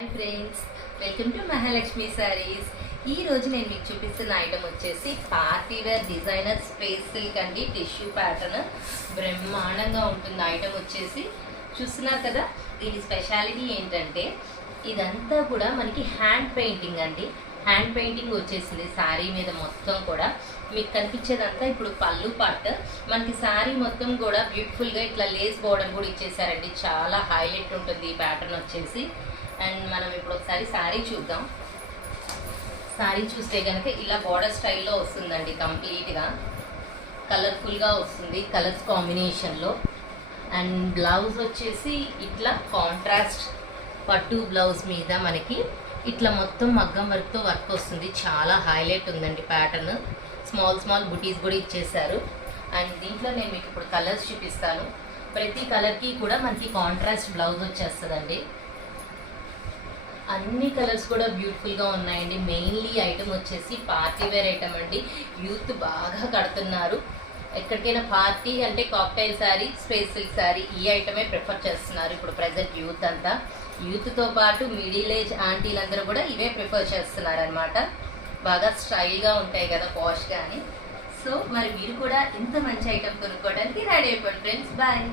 Hi friends, welcome to Mahalakshmi sarees. ఈ రోజు నేను మీకు చూపిస్తున్న ఐటమ్ వచ్చేసి party wear designer space silk అండి. టిష్యూ ప్యాటర్న్ బ్రహ్మాండంగా ఉంటుంది. ఐటమ్ వచ్చేసి చూస్తున్నారు కదా. దీని స్పెషాలిటీ ఏంటంటే ఇదంతా కూడా మనకి హ్యాండ్ పెయింటింగ్ అండి. హ్యాండ్ పెయింటింగ్ వచ్చేసింది శారీ మీద మొత్తం కూడా. మీకు కనిపించేదంతా ఇప్పుడు పళ్ళు పార్ట్. మనకి శారీ మొత్తం కూడా బ్యూటిఫుల్గా ఇట్లా లేస్ బోర్డర్ కూడా ఇచ్చేసారండి. చాలా హైలైట్ ఉంటుంది ఈ ప్యాటర్న్ వచ్చేసి. అండ్ మనం ఇప్పుడు ఒకసారి శారీ చూద్దాం. శారీ చూస్తే కనుక ఇలా బోర్డర్ స్టైల్లో వస్తుందండి. కంప్లీట్గా కలర్ఫుల్గా వస్తుంది, కలర్స్ కాంబినేషన్లో. అండ్ బ్లౌజ్ వచ్చేసి ఇట్లా కాంట్రాస్ట్ పట్టు బ్లౌజ్ మీద మనకి ఇట్లా మొత్తం మగ్గం వర్క్తో వర్క్ వస్తుంది. చాలా హైలైట్ ఉందండి ప్యాటర్న్. స్మాల్ స్మాల్ బుటీస్ కూడా ఇచ్చేసారు. అండ్ దీంట్లో నేను మీకు ఇప్పుడు కలర్స్ చూపిస్తాను. ప్రతి కలర్కి కూడా మనకి కాంట్రాస్ట్ బ్లౌజ్ వచ్చేస్తుందండి. అన్ని కలర్స్ కూడా బ్యూటిఫుల్గా ఉన్నాయండి. మెయిన్లీ ఐటమ్ వచ్చేసి పార్టీ వేర్ ఐటమ్ అండి. యూత్ బాగా కడుతున్నారు. ఎక్కడికైనా పార్టీ అంటే cocktail sari, space silk sari, ఈ ఐటమే ప్రిఫర్ చేస్తున్నారు ఇప్పుడు ప్రజెంట్ యూత్ అంతా. యూత్తో పాటు మిడిల్ ఏజ్ ఆంటీలందరూ కూడా ఇవే ప్రిఫర్ చేస్తున్నారు అనమాట. బాగా స్టైల్గా ఉంటాయి కదా, పాష్గా అని. సో మరి మీరు కూడా ఇంత మంచి ఐటమ్ కొనుక్కోవడానికి రెడీ అయిపోండి ఫ్రెండ్స్. బాయ్.